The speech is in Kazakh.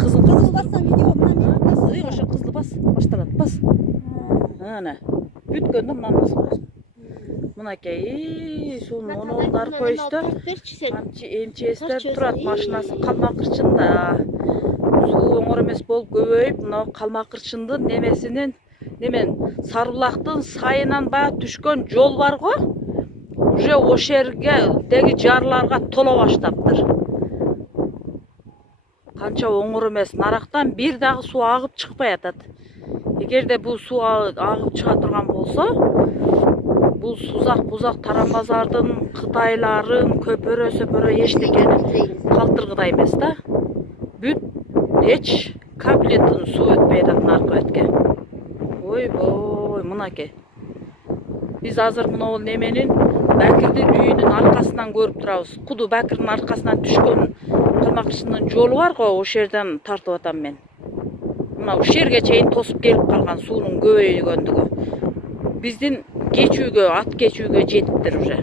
Kızıl Kızıl bassam videomdan nasıl? İyi oşa kızıl bas. Baştan at bas. Ana. Bütkende mınan nasıl koysun? Mınakey, şunu onlar koyuştu. Ençesler turat maşinası kalma kırçında. Su oңor emes bolup көбөйүp, мына калма кырчындын немесинин немен Сарбулактын сайынан баягы түшкөн жол бар го. Уже ошол жерге деги жарларга тола баштаптыр. Канча оңор эмес, нарактан бир дагы суу агып чыкпай атат. Эгерде бул суу агып чыга турган болсо, бул сузак Таран базардын, Кытайларын, көпөрө-сөпөрө эчтекени калтыргыдай эмес да. Бүт эч каплетін су өтпей атат наркы өтке. Ойбой, мынаке. Биз азыр мына неменин Бәкирдин үйүнүн аркасынан көрүп турабыз. Куду Бәкирдин аркасынан түшкөн калмакчынын жолу бар го, ошол жерден тартып атам мен. Мына ушул жерге чейин тосуп келип калган суунун көбөйгөндүгү. Биздин кечүүгө, ат кечүүгө жетиптир уже.